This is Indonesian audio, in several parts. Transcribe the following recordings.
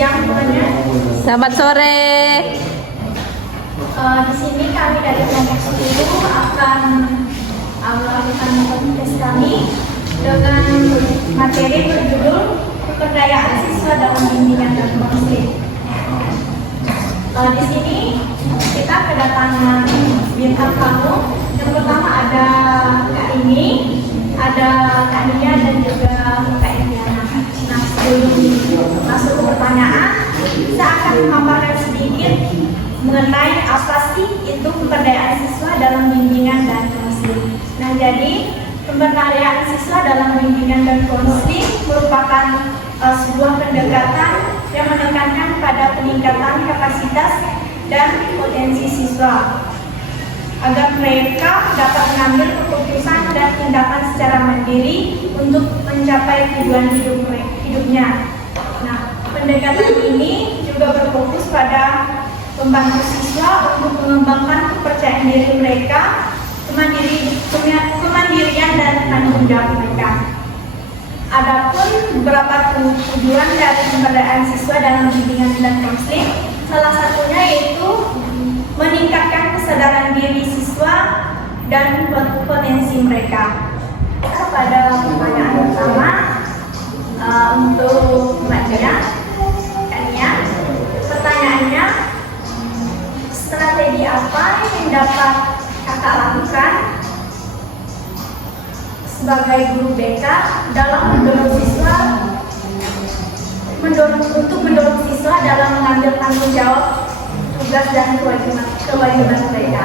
siang semuanya. Selamat sore. Di sini kami dari kelompok 10 akan melakukan podcast kami dengan materi berjudul Pemberdayaan Siswa dalam Bimbingan dan Konseling. Di sini kita kedatangan bintang tamu. Yang pertama ada Kak Rini, ada Kak Nia dan juga Kak Indiana. Nah, sebelum masuk ke pertanyaan, kita akan memaparkan sedikit mengenai apa sih itu pemberdayaan siswa dalam bimbingan dan konseling. Nah, jadi pemberdayaan siswa dalam bimbingan dan konseling merupakan sebuah pendekatan yang menekankan pada peningkatan kapasitas dan potensi siswa agar mereka dapat mengambil keputusan dan tindakan secara mandiri untuk mencapai tujuan hidupnya. Nah, pendekatan ini juga berfokus pada membantu siswa untuk mengembangkan kepercayaan diri mereka, kemandirian dan tanggung jawab mereka. Adapun beberapa tujuan dari pemberdayaan siswa dalam bimbingan dan konseling, salah satunya yaitu meningkatkan kesadaran diri siswa dan potensi mereka. Pada pertanyaan pertama untuk Mbak Nia, pertanyaannya, strategi apa yang dapat kakak lakukan sebagai guru BK dalam mendorong siswa dalam mengambil tanggung jawab tugas dan kewajiban mereka?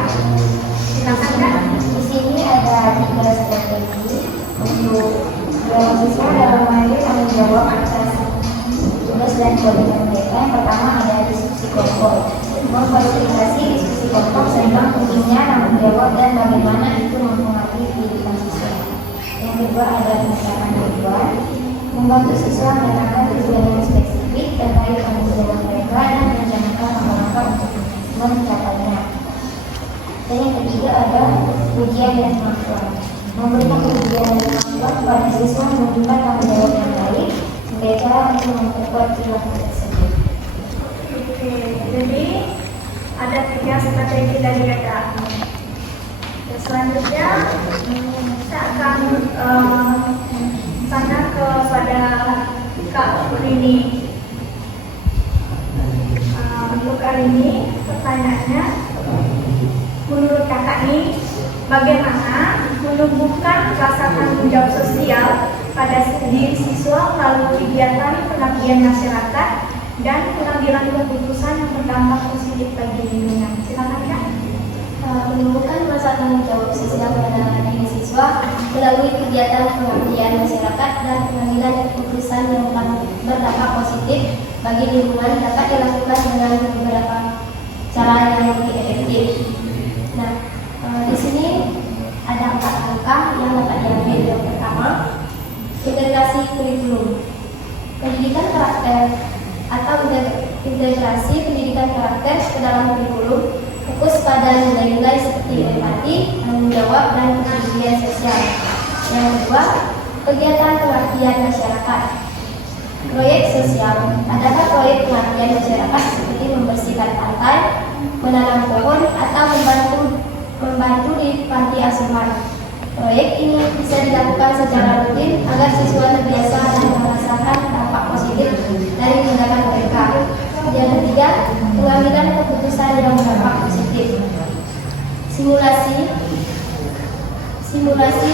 Silakan Kak. Di sini ada 3 strategi untuk mendorong siswa dalam mengambil tanggung jawab atas tugas dan kewajiban mereka. Yang pertama ada diskusi kelompok, memfasilitasi diskusi kelompok tentang pentingnya tanggung jawab dan bagaimana itu mempengaruhi kehidupan siswa. Yang kedua ada pemecahan tujuan, membantu siswa menetapkan tujuan yang spesifik terkait tanggung jawab mereka dan merencanakan langkah-langkah untuk mencapainya. Dan yang ketiga ada ujian dan kemampuan, memberikan ujian dan kemampuan kepada siswa menunjukkan tanggung jawab yang baik sebagai cara untuk memperkuat perilaku tersebut. Oke, jadi ada 3 strategi dari kakak. Selanjutnya kita akan tanya kepada Kak Rini. Untuk kali ini pertanyaannya, menurut kakak ini bagaimana menumbuhkan rasa tanggung jawab sosial pada diri siswa melalui kegiatan pengabdian masyarakat dan pengambilan keputusan yang berdampak positif bagi lingkungan? Silakan Kak. Menumbuhkan rasa tanggung jawab sosial pada diri siswa melalui kegiatan pengabdian masyarakat dan pengambilan keputusan yang berdampak positif bagi lingkungan dapat dilakukan dengan beberapa cara yang lebih efektif. Nah, di sini ada 4 langkah yang dapat diambil. Yang pertama, integrasi kurikulum, pendidikan karakter atau integrasi pendidikan karakter ke dalam kurikulum, fokus pada nilai-nilai seperti empati, tanggung jawab, dan kepedulian sosial. Yang kedua, kegiatan pengabdian masyarakat. Proyek sosial, adakah proyek pengabdian masyarakat seperti membersihkan pantai, menanam pohon, atau membantu di panti asuhan. Proyek ini bisa dilakukan secara rutin agar siswa terbiasa dan merasakan dampak positif dari tindakan mereka. Yang ketiga, pengambilan keputusan yang berdampak positif. Simulasi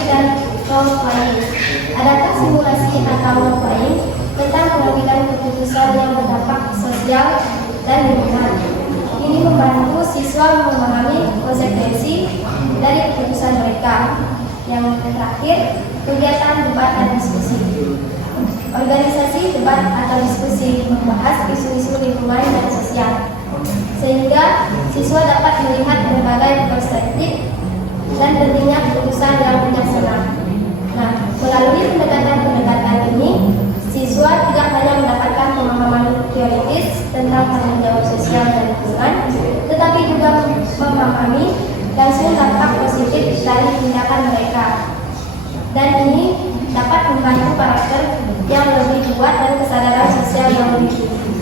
dan role playing. Adakah simulasi atau role playing tentang pengambilan keputusan yang berdampak sosial dan lingkungan? Ini membantu siswa memahami konsekuensi dari keputusan mereka. Yang terakhir, kegiatan debat dan diskusi. Organisasi debat atau diskusi membahas isu-isu lingkungan dan sosial, sehingga siswa dapat melihat berbagai perspektif dan pentingnya keputusan yang bijaksana. Nah, melalui pendekatan-pendekatan ini, siswa tidak hanya mendapatkan pemahaman teoritis tentang tanggung jawab sosial dan lingkungan, tetapi juga memahami langsung dampak positif dari tindakan mereka. Dan ini dapat membantu karakter yang lebih kuat dan kesadaran sosial yang lebih tinggi.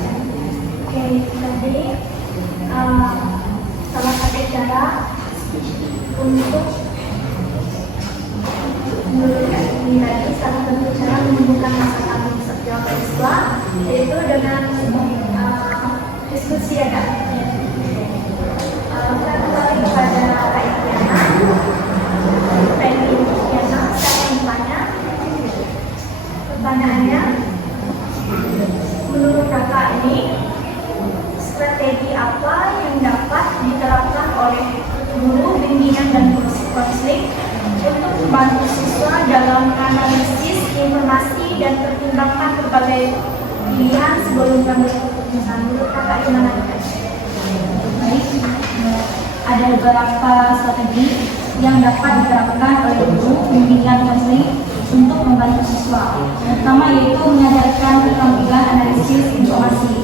Masih ada? Kita kembali kepada Kak Indiana. Kak Indiana, saya ingin tanya. Pertanyaannya, menurut kakak ini, strategi apa yang dapat diterapkan oleh guru bimbingan dan konseling untuk membantu siswa dalam analisis informasi dan pertimbangkan berbagai pilihan sebelum mengambil keputusan? Menurut kakak gimana? Baik, ada beberapa strategi yang dapat diterapkan oleh guru bimbingan konseling untuk membantu siswa. Pertama yaitu mengajarkan keterampilan analisis informasi.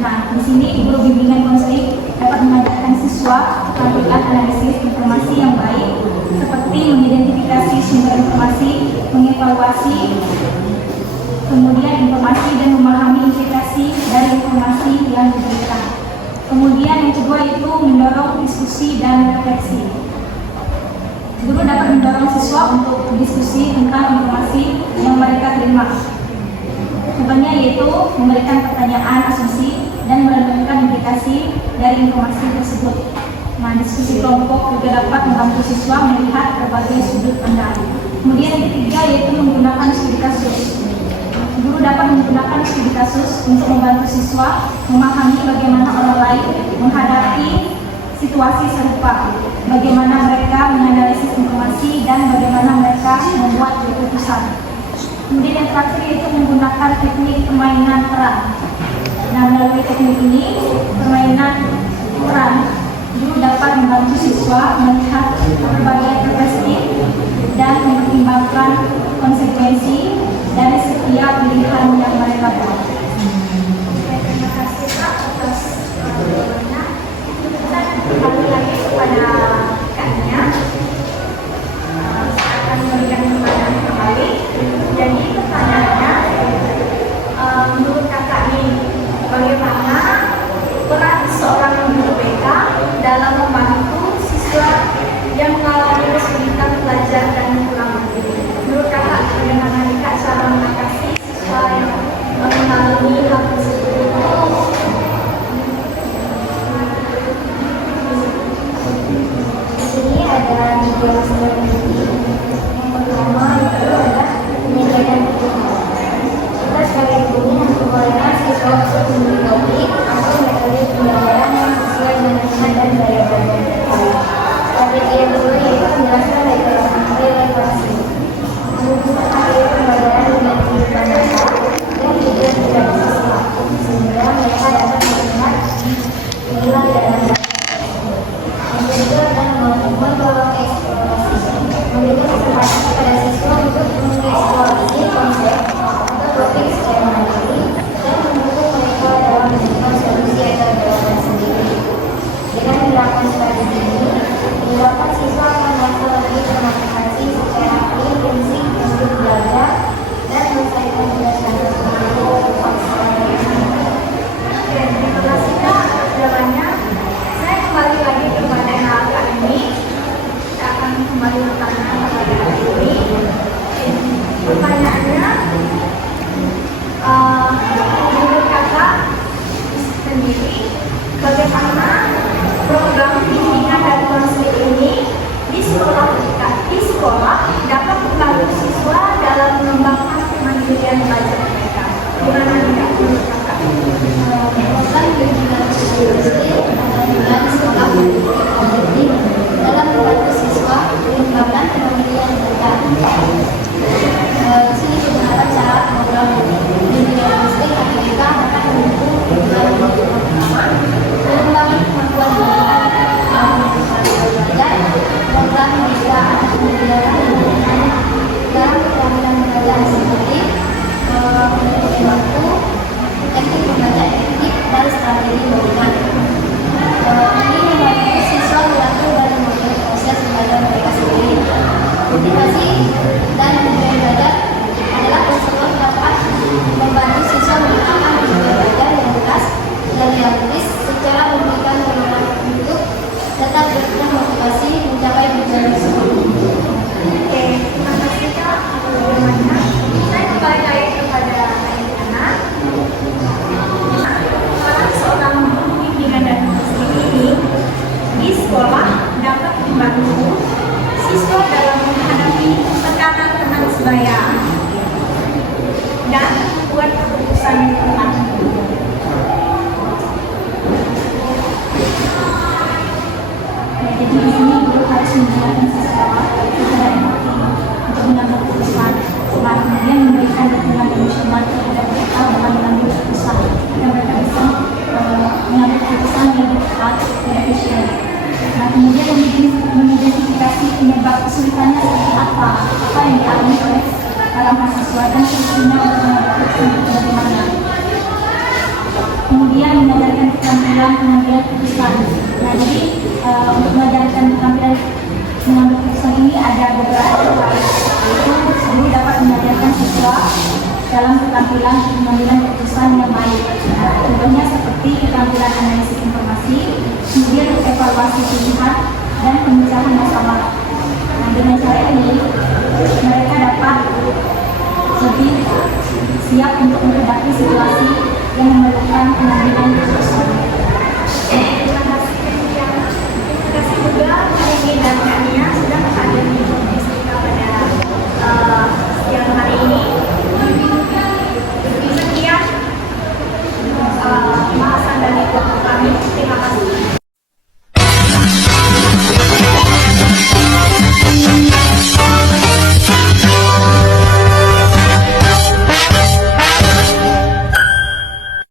Nah, di sini guru bimbingan konseling dapat mengajarkan siswa keterampilan analisis informasi yang baik, seperti mengidentifikasi sumber informasi, mengevaluasi kemudian informasi dan memahami implikasi dari informasi yang diberikan. Kemudian yang kedua itu mendorong diskusi dan refleksi. Guru dapat mendorong siswa untuk berdiskusi tentang informasi yang mereka terima. Contohnya yaitu memberikan pertanyaan asumsi dan merenungkan implikasi dari informasi tersebut. Nah, diskusi kelompok juga dapat membantu siswa melihat berbagai sudut pandang. Kemudian yang ketiga yaitu menggunakan studi kasus. Guru dapat menggunakan studi kasus untuk membantu siswa memahami bagaimana orang lain menghadapi situasi serupa, bagaimana mereka menganalisis informasi dan bagaimana mereka membuat keputusan. Kemudian yang terakhir yaitu menggunakan teknik permainan peran. Nah, melalui teknik ini, permainan peran, guru dapat membantu siswa melihat berbagai perspektif dan mempertimbangkan konsekuensi dari setiap pilihan yang mereka buat. Terima kasih Kak atas jawabannya. Kita kembali lagi kepada Kaknya. Saya akan memberikan pertanyaan kembali. Jadi pertanyaannya, menurut kakak ini, bagaimana peran seorang guru BK dalam membantu siswa yang mengalami kesulitan belajar dan pulang? Menurut kakak, bagaimana nih Kak cara mengatasi siswa yang mengalami Kemudian mengidentifikasi penyebab kesulitannya seperti apa yang dialami oleh para mahasiswa dan solusinya untuk menghadapi bagaimana. Kemudian mengajarkan keterampilan pengambilan keputusan. Nah, jadi untuk mengajarkan keterampilan mengambil keputusan ini ada beberapa hal. Yaitu guru dapat mengajarkan siswa dalam keterampilan pengambilan keputusan yang baik. Nah, contohnya seperti keterampilan analisis informasi, kemudian evaluasi pilihan dan pemecahan masalah. Nah, dengan cara ini mereka dapat lebih siap untuk menghadapi situasi yang memerlukan penanganan